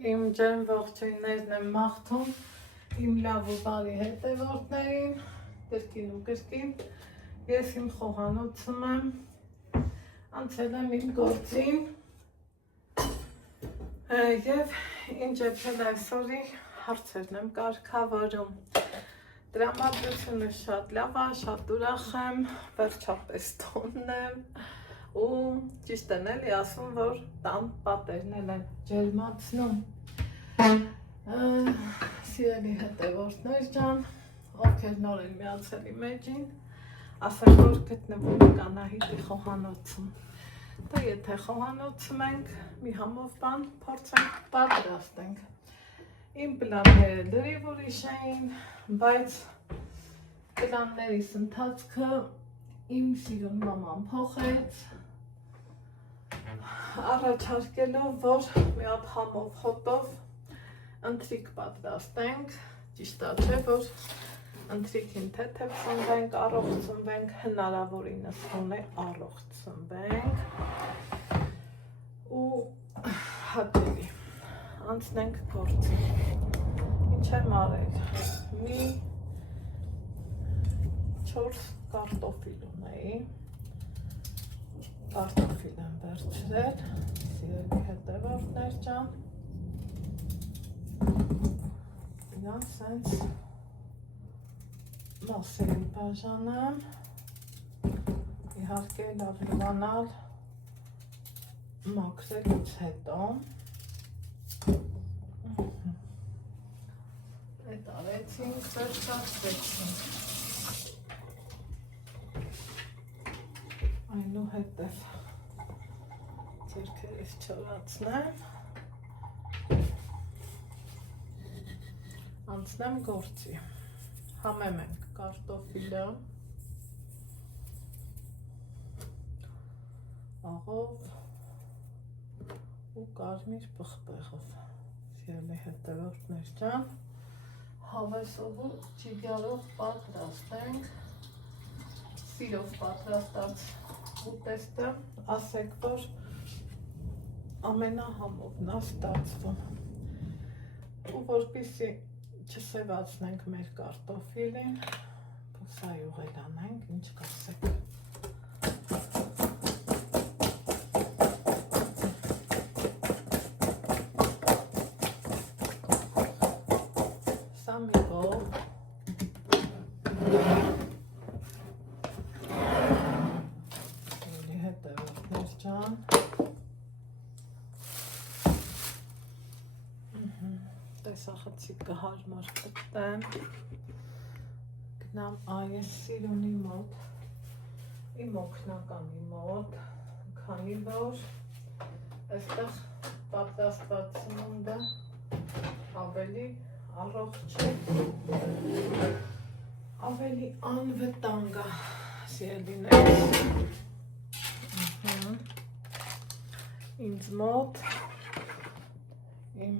Իմ ջան ողջույններն եմ մաղթում իմ լավ ու բարի հետևորդներին, կրկին ու կրկին, ես իմ խոհանոցում եմ, անցել եմ իմ գործին և ինչ եփել այսօրի հարցերն եմ կարգավորում, տրամադրությունը շատ լավ է, շատ ուրախ եմ, վերջապես տոնն եմ ու ճիշտ են էլի ասում, որ տան պատերն են ջերմացնում Սիրելի հետևորդներ ջան, ովքեր նոր են միացել իմ էջին, ասեմ, որ գտնվում ենք Անահիտի խոհանոցում։ Դե եթե խոհանոցում ենք, մի համով բան փորձենք պատրաստենք։ Իմ պլանները լրիվ ուրիշ էին, բայց պլաններիս ընթացքը իմ սիրուն մաման փոխեց, առաջարկելով, որ մի հատ համով հոտով ընթրիք պատրաստենք, ճիշտ է չէ, որ ընթրիքին թեթև ծնվենք, առողջ ծնվենք, հնարավորինս ունե առողջ ծնվենք ու հաճելի, անցնենք գործի, ինչ եմ արել, մի 4 կարտոֆիլ ունեի, կարտոֆիլ եմ վերցրել, սիրելի հետևորդներ ջան, իրան սենց մասերի բաժանեմ, իհարկե լավ լվանալ մաքրելուց հետո, այդ արեցինք, վերջացրեցինք, այնուհետև ձեռքերս չորացնեմ, անցնեմ գործի, համեմ ենք կարտոֆիլը, աղով ու կարմիր պղպեղով, սիրելի հետևորդներ ջան, հավեսով ու ճիգարով պատրաստենք, սիրով պատրաստած ուտեստը, ասեք, որ ամենահամովն է ստացվում ու որպեսզի չսևացնենք մեր կարտոֆիլին, բուսայուղել անենք, ինչ կասեք։ Սա մի կողմ, հետևորդներ ջան, տեսախցիկ կհարմար կտեմ, գնամ այս սիրունի մոտ, իմ օգնականի մոտ, քանի որ այստեղ պատրաստված սնունդը ավելի առողջ է, ավելի անվտանգ է, սիրելիներ, ինձ մոտ, իմ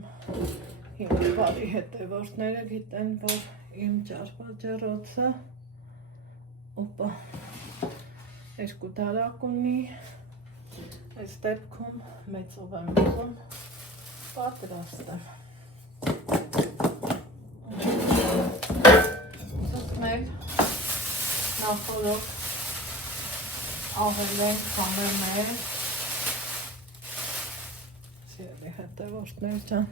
հիմքվարի հետևորդները գիտեն, որ իմ ճարպաջեռոցը օպա 2 դարակ ունի, այս դեպքում մեծով եմ ուզում պատրաստեմ։ Զուգնել նախորդ աղելենք, համերներ, սիրելի հետևորդներ ջան,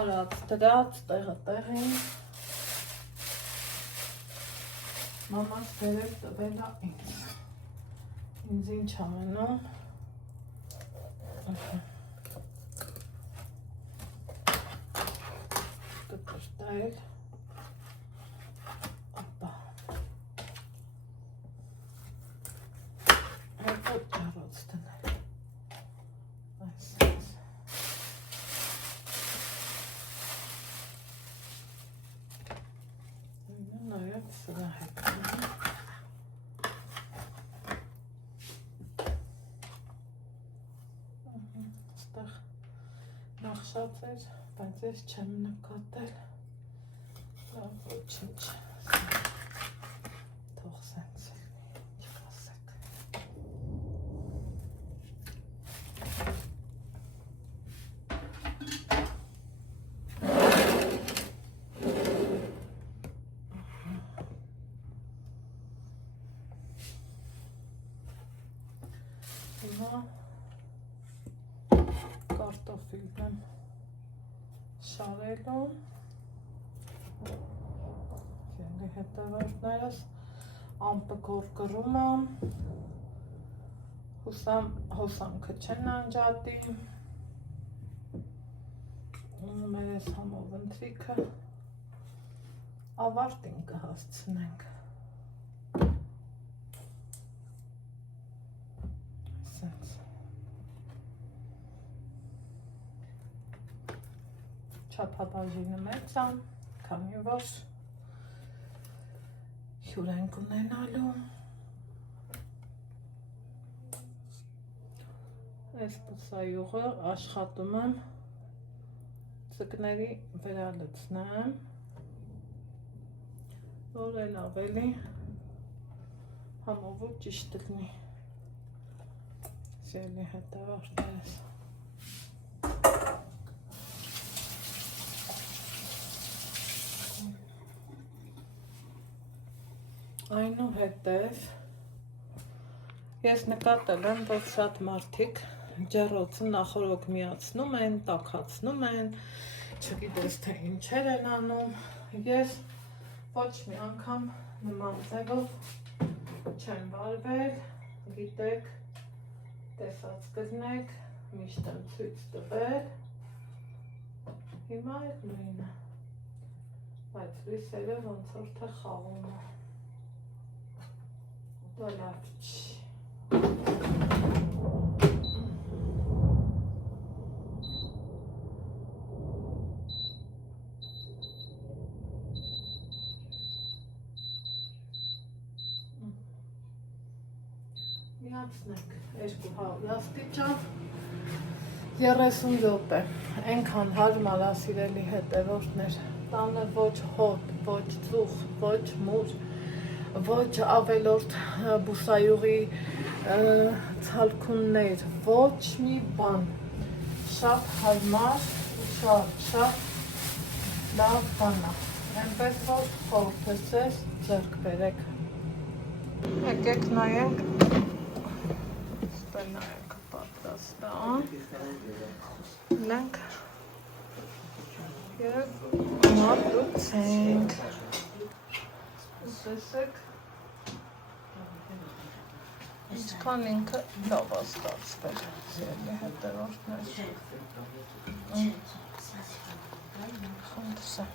արած դրած տեղը տեղին, մամաս վերև տվել է ինձ ինչ ամենում, կտրտել, ապա, հետո ճարոց դնել, այսպես, նայած սրա հետ, ստեղ նախշած էր, բայց ես չեմ նկատել, լավ ոչինչ, թող սենց չկասեք, կարտոֆիլ եմ շարելու։ Ելի հետևորդներս ամպը գորգրում եմ, հոսանքը չեն անջատի, մեր ես համով ընթրիքը ավարտին կհասցնենք։ Չափաբաժինը մեծ է, քանի որ հյուր ենք ունենալու։ Այս բուսայուղը աշխատում եմ ձկների վերալցնեմ, որ էլ ավելի համով ու ճիշտ լինի։ Սիրելի հետևորդներս։ Այնուհետև ես նկատել եմ, որ շատ մարդիկ ջեռոցը նախորոք միացնում են, տաքացնում են, չգիտես թե ինչեր են անում, ես ոչ մի անգամ նման ձևով չեմ վարվել, գիտեք, տեսած կլինեք, միշտ եմ ցույց տվել, հիմա էլ նույնը, բայց լույսերը ոնց որ թե խաղում է, դա լավ չի։ Միացնենք 200 աստիճան 30 րոպե, այնքան հարմար է սիրելի հետևորդներ, տանը ոչ հոտ, ոչ ծուխ, ոչ մուր, ոչ ավելորդ բուսայուղի ցալքուններ, ոչ մի բան, շատ հարմար, շատ լավ բան է, այնպես որ խորհուրդս ես ձեռք բերեք։ Եկեք նայենք, նայենք պատրաստան, լենք և մատուցենք, տեսեք, ինչքան ինքը լավ է ստացվել, սիրելի հետևորդներ, խնդրս եմ։